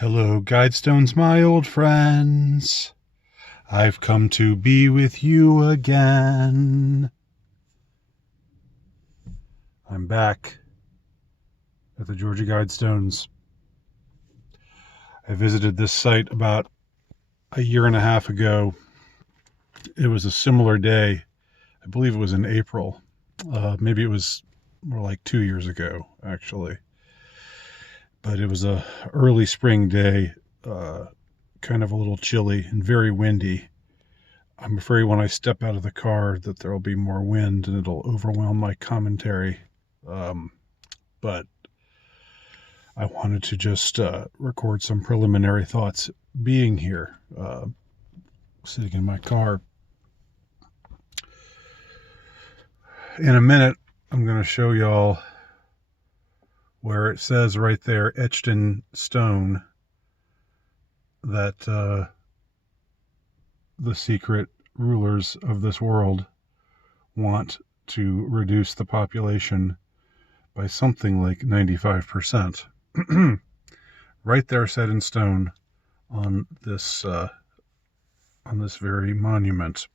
Hello, Guidestones, my old friends. I've come to be with you again. I'm back at the Georgia Guidestones. I visited this site about a year and a half ago. It was a similar day. I believe it was in April. Maybe it was more like 2 years ago, actually. But it was a early spring day, kind of a little chilly and very windy. I'm afraid when I step out of the car that there will be more wind and it'll overwhelm my commentary. But I wanted to just record some preliminary thoughts being here, sitting in my car. In a minute, I'm going to show y'all where it says right there, etched in stone, that the secret rulers of this world want to reduce the population by something like 95%. Right there, set in stone on this very monument.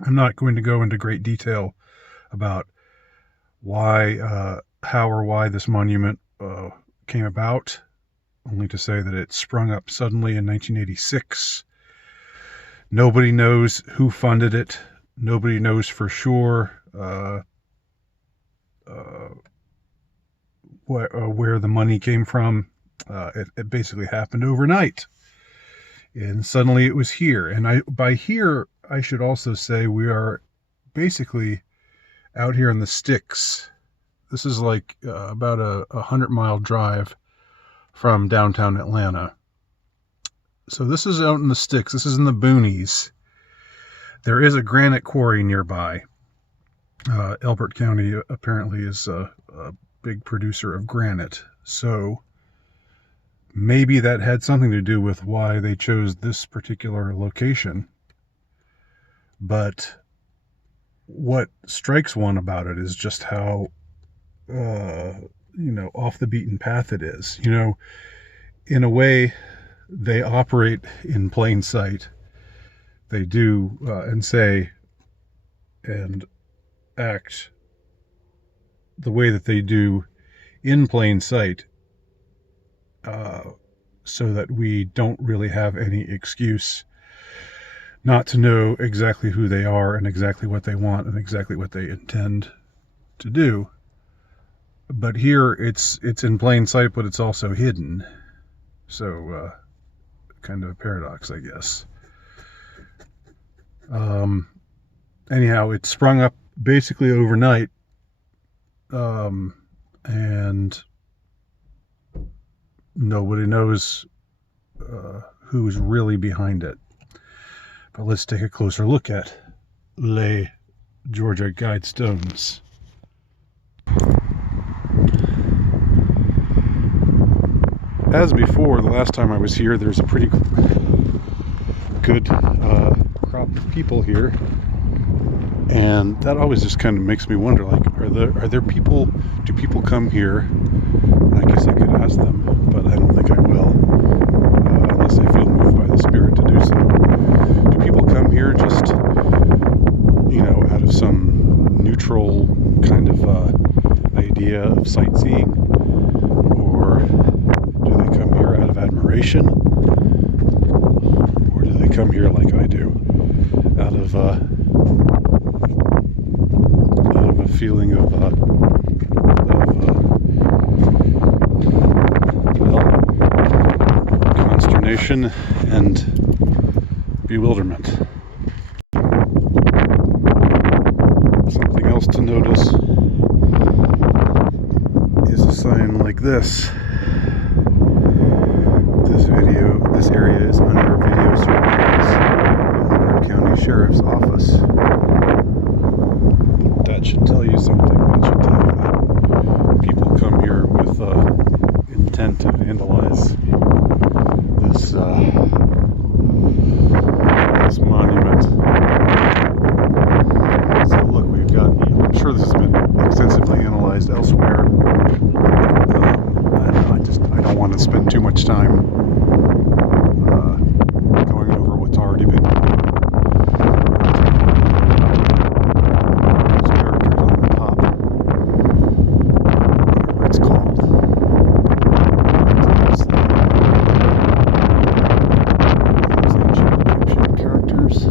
I'm not going to go into great detail about why, how or why this monument came about, only to say that it sprung up suddenly in 1986. Nobody knows who funded it. Nobody knows for sure where the money came from. It basically happened overnight. And suddenly it was here. And by here, I should also say we are basically out here in the sticks. This is like about a 100-mile drive from downtown Atlanta. So this is out in the sticks. This is in the boonies. There is a granite quarry nearby. Elbert County apparently is a big producer of granite. So maybe that had something to do with why they chose this particular location. But what strikes one about it is just how off the beaten path it is. In a way, they operate in plain sight. They do and say and act the way that they do in plain sight, so that we don't really have any excuse not to know exactly who they are and exactly what they want and exactly what they intend to do. But here it's in plain sight, but it's also hidden. So kind of a paradox, I guess. Anyhow, it sprung up basically overnight, and nobody knows who's really behind it. But let's take a closer look at Les Georgia Guidestones. As before, the last time I was here, there's a pretty good crop of people here, and that always just kind of makes me wonder, like, are there people, do people come here? I guess I could ask them, but I don't think I will, unless I feel moved by the Spirit to do so. Do people come here just, out of some neutral kind of idea of sightseeing? Or do they come here out of admiration? Or do they come here like I do, out of a feeling of consternation and bewilderment? Something else to notice is a sign like this. This area is under video surveillance in the Elbert County Sheriff's Office. That should tell you something. That should tell you that people come here with intent to vandalize this monument. So look, we've got, I'm sure this has been extensively analyzed elsewhere. I don't want want to spend too much time going over what's already been gone over. Those characters on the top, whatever it's called. Those ancient Egyptian characters.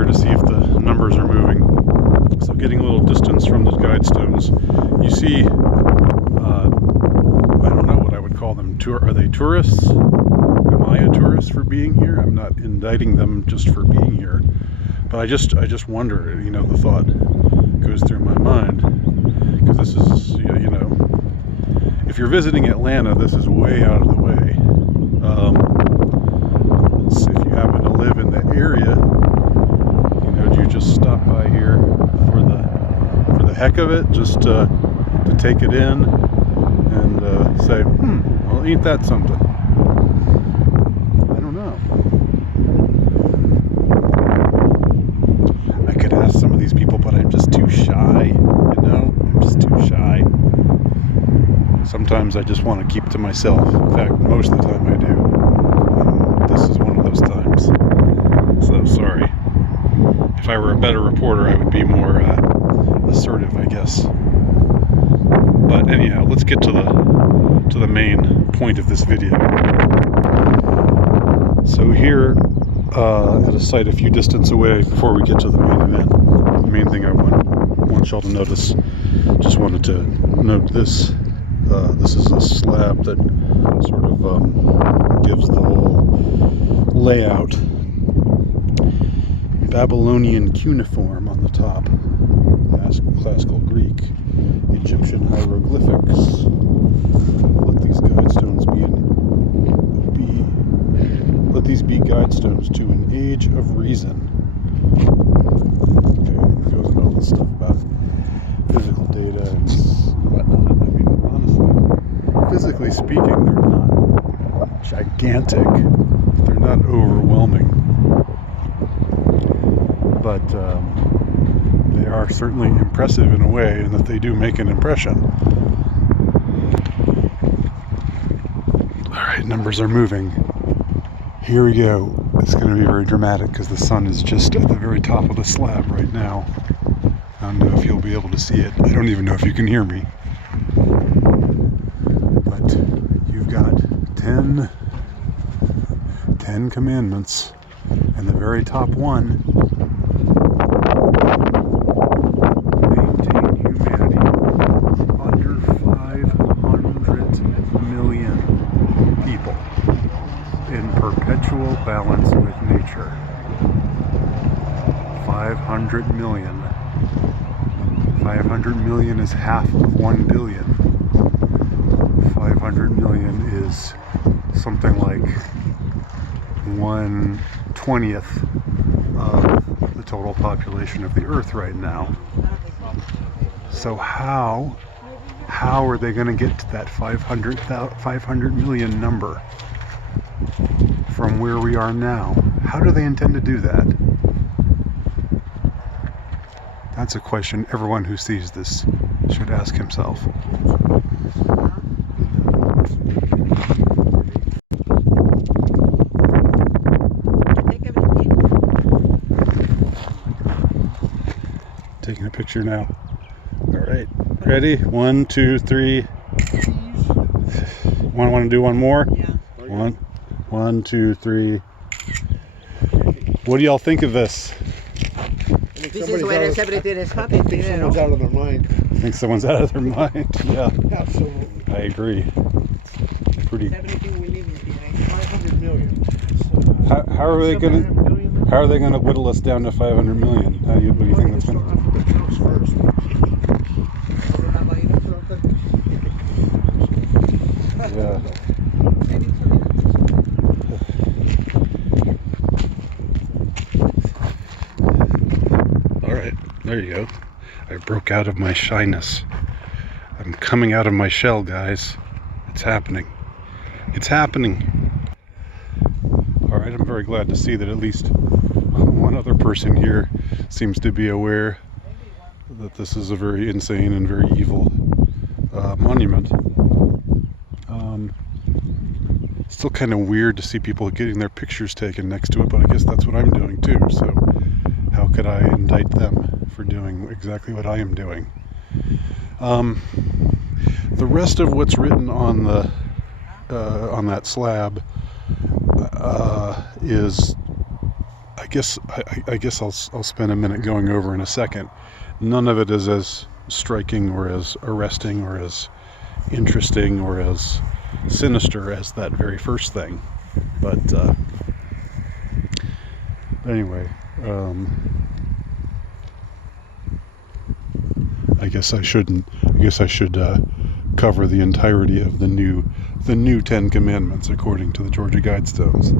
To see if the numbers are moving. So getting a little distance from the guide stones, you see, I don't know what I would call them. Are they tourists? Am I a tourist for being here? I'm not indicting them just for being here, but I just wonder, you know, the thought goes through my mind, because this is, you know, if you're visiting Atlanta, this is way out of the way. So if you happen to live in the area, you just stop by here for the heck of it, just to take it in and say, well, ain't that something? I don't know. I could ask some of these people, but I'm just too shy, you know? I'm just too shy. Sometimes I just want to keep to myself. In fact, most of the time I do. And this is one of those times. So, sorry. If I were a better reporter, I would be more assertive, I guess. But anyhow, let's get to the main point of this video. So here, at a site a few distance away, before we get to the main event, the main thing I want y'all to notice, just wanted to note this. This is a slab that sort of gives the whole layout. Babylonian cuneiform on the top, classical Greek, Egyptian hieroglyphics. Let these guidestones let these be guidestones to an age of reason. Okay, it goes into all this stuff about physical data and whatnot. I mean, honestly, physically speaking, they're not gigantic. They're not overwhelming. But they are certainly impressive in a way, in that they do make an impression. Alright, numbers are moving. Here we go. It's going to be very dramatic because the sun is just at the very top of the slab right now. I don't know if you'll be able to see it. I don't even know if you can hear me. But you've got 10 commandments, and the very top one, under 500 million people in perpetual balance with nature. 500 million. 500 million is half of 1 billion. 500 million is something like 1/20th of the total population of the Earth right now. So how are they going to get to that 500 million number from where we are now? How do they intend to do that? That's a question everyone who sees this should ask himself. Taking a picture now. All right, ready? 1, 2, 3. Want to do one more? Yeah. 1, 2, 3. What do y'all think of this? This is where everything is happening. I think someone's out of their mind. I think someone's out of their mind. Yeah, Absolutely. I agree. Pretty. Everything we live in here. 500 million. How are they going to? How are they going to whittle us down to 500 million? What do you think that's going to? First. Yeah. All right, there you go. I broke out of my shyness. I'm coming out of my shell, guys. It's happening. It's happening. All right, I'm very glad to see that at least one other person here seems to be aware that this is a very insane and very evil monument. Still kind of weird to see people getting their pictures taken next to it, but I guess that's what I'm doing too, so how could I indict them for doing exactly what I am doing? The rest of what's written on the on that slab is, I guess I'll spend a minute going over in a second. None of it is as striking or as arresting or as interesting or as sinister as that very first thing, but anyway, I guess I should cover the entirety of the new 10 Commandments according to the Georgia Guidestones.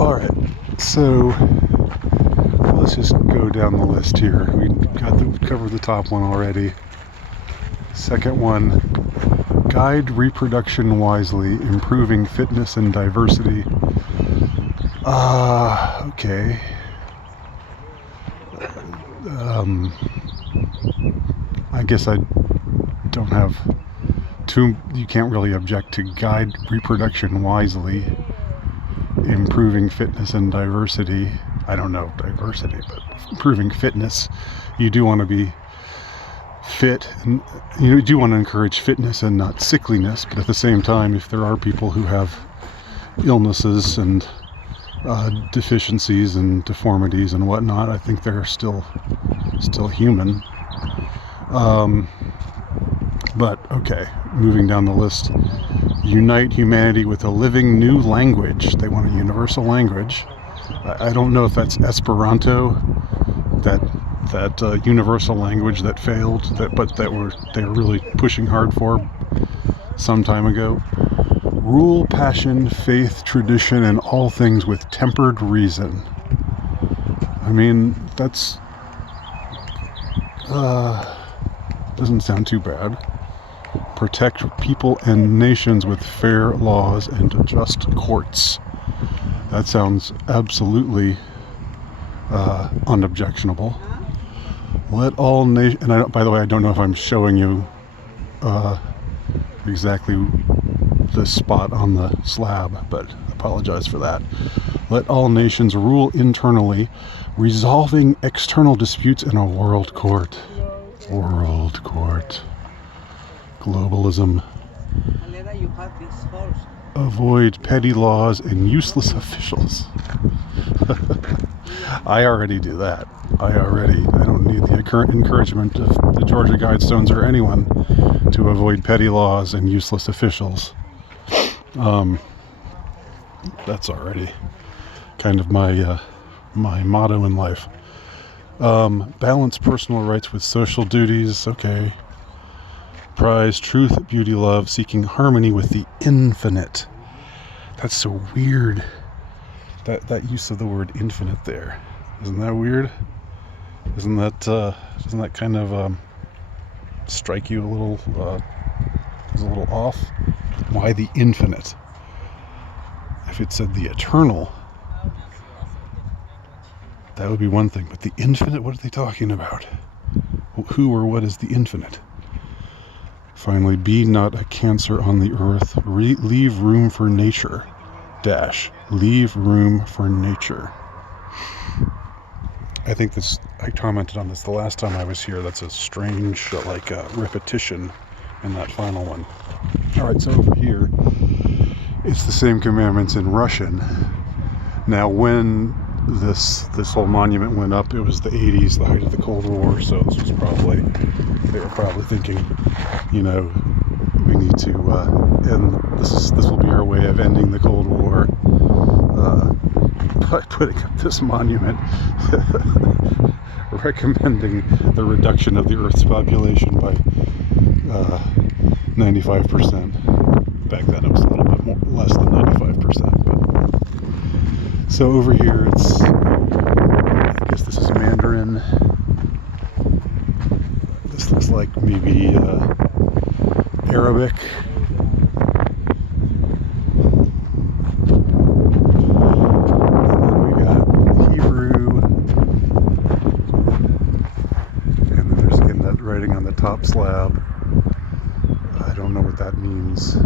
All right, so let's just go down the list here. We covered the top one already. Second one, guide reproduction wisely, improving fitness and diversity. Okay. I guess I don't have you can't really object to guide reproduction wisely, improving fitness and diversity. I don't know diversity, but improving fitness. You do want to be fit, and you do want to encourage fitness and not sickliness, but at the same time, if there are people who have illnesses and deficiencies and deformities and whatnot, I think they're still human. But okay, moving down the list. Unite humanity with a living new language. They want a universal language. I don't know if that's Esperanto, that universal language that failed, but they were really pushing hard for some time ago. Rule passion, faith, tradition, and all things with tempered reason. I mean, that's doesn't sound too bad. Protect people and nations with fair laws and just courts. That sounds absolutely unobjectionable. Let all nations, and by the way, I don't know if I'm showing you exactly the spot on the slab, but I apologize for that. Let all nations rule internally, resolving external disputes in a world court. World court. Globalism. Avoid petty laws and useless officials. I already do that. I don't need the encouragement of the Georgia Guidestones or anyone to avoid petty laws and useless officials. That's already kind of my motto in life. Balance personal rights with social duties. Okay. Prize truth, beauty, love, seeking harmony with the infinite. That's so weird. That use of the word infinite there. Isn't that weird? Doesn't that kind of strike you a little is a little off? Why the infinite? If it said the eternal, that would be one thing, but the infinite, what are they talking about? Who or what is the infinite? Finally, be not a cancer on the earth. Leave room for nature. Leave room for nature. I think I commented on this the last time I was here. That's a strange, repetition in that final one. All right, so over here, it's the same commandments in Russian. Now, when this whole monument went up, it was the 80s, the height of the Cold War, so they were probably thinking, we need to end this will be our way of ending the Cold War by putting up this monument recommending the reduction of the Earth's population by 95%. Back then it was a little bit less than 95%. So over here it's in. This looks like maybe Arabic. And then we got Hebrew. And then there's again that writing on the top slab. I don't know what that means.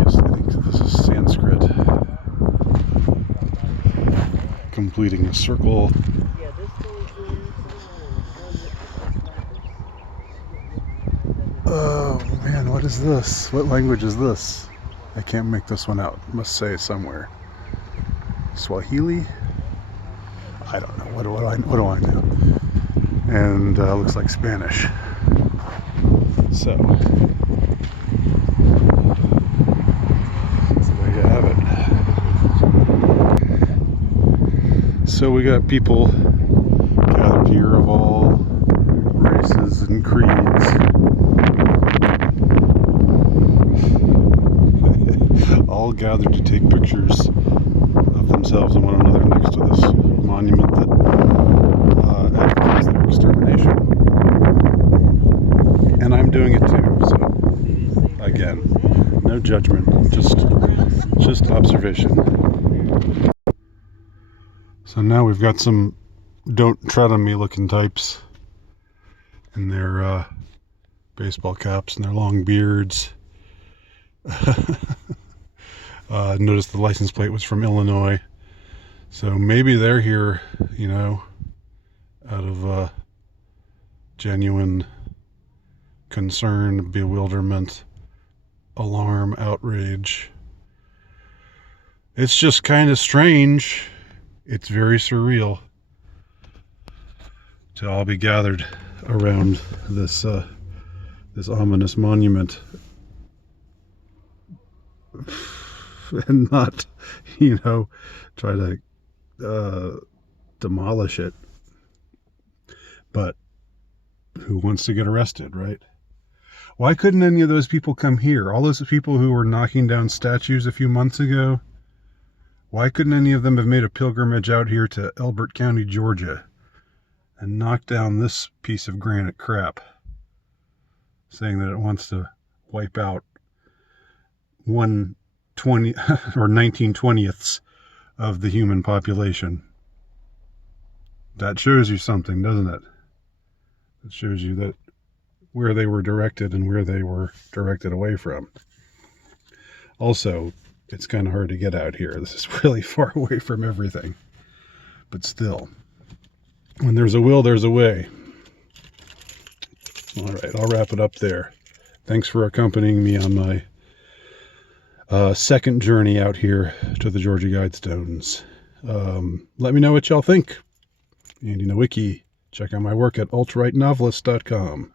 I think this is Sanskrit. Completing a circle. Oh man, what is this? What language is this? I can't make this one out. It must say somewhere. Swahili? I don't know. What do I know? And looks like Spanish. So there you have it. So we got people gathered here of all races and creeds. All gathered to take pictures of themselves and one another next to this monument that advocates their extermination. And I'm doing it too, so again, no judgment, just observation. So now we've got some don't tread on me looking types in their baseball caps and their long beards. Noticed the license plate was from Illinois, so maybe they're here, you know, out of genuine concern, bewilderment, alarm, outrage. It's just kind of strange. It's very surreal to all be gathered around this this ominous monument and not, you know, try to demolish it. But who wants to get arrested, right? Why couldn't any of those people come here? All those people who were knocking down statues a few months ago, why couldn't any of them have made a pilgrimage out here to Elbert County, Georgia, and knock down this piece of granite crap, saying that it wants to wipe out 1/20 or 19/20ths of the human population? That shows you something, doesn't it? It shows you that where they were directed and where they were directed away from. Also, it's kind of hard to get out here. This is really far away from everything. But still, when there's a will, there's a way. All right, I'll wrap it up there. Thanks for accompanying me on my second journey out here to the Georgia Guidestones. Let me know what y'all think. Andy Nowicki. Check out my work at altrightnovelist.com.